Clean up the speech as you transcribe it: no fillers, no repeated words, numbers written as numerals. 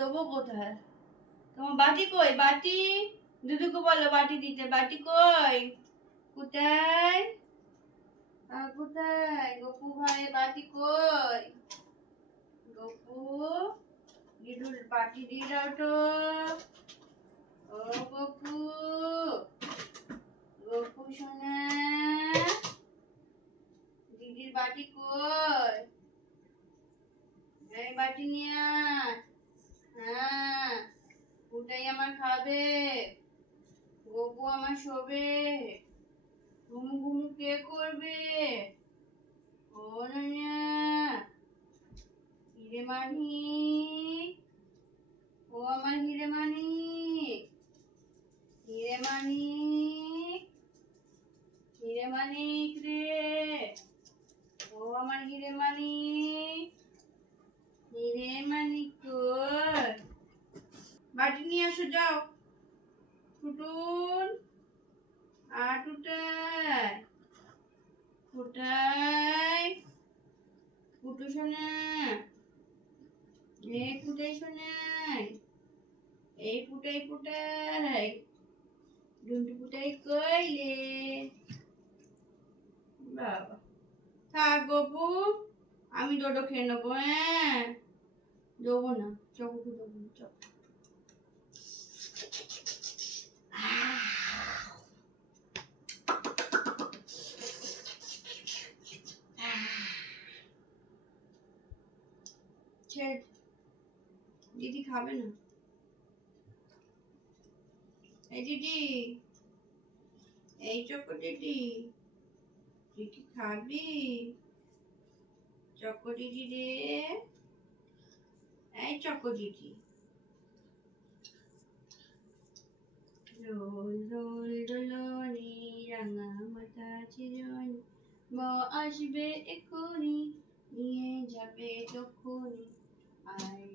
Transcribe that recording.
দেবো কোথায়? তোমার বাটি কই? বাটি দুদুকে বলো বাটি দিতে। বাটি কই? কোথায়? কোথায় গপু ভাই বাটি কই? গপু দিদুর বাটি দিয়ে দাও তো। ও গপু, গপু সোনা, দিদির বাটি কই? এই বাটি নিয়ে আয়। হ্যাঁ, ওটাই আমার খাবে। গপু আমার শোবে। ঘুমু ঘুমু কে করবে? ও নানা, হিরে মানিক, ও আমার হিরে মানিক, হিরে মানিক, হিরে মানিক রে, ও আমার হিরে মানিক, হিরে মানিক কই? বাটি নিয়ে আসো যাও। টুটুল টুটাই, ফুটাই, ফুটু সোনা, এই ফুটাই সোনাই, এই ফুটাই ফুটাই, ডুন্টু ফুটাই কইলে। বাবা থাক গপু, আমি ডোডো খেয়ে নেবো। হ্যাঁ দেবো না, চকুকে দেবো না, চক। দিদি খাবে না। এই দিদি, এই চকো দিদি, তুই কি খাবি? চকো দিদি রে, এই চকো দিদি। রোল রোল দোলনি রাঙা মাথা চিরনি, বউ আসবে এক্ষুনি, নিয়ে যাবে তক্ষুনি। আয়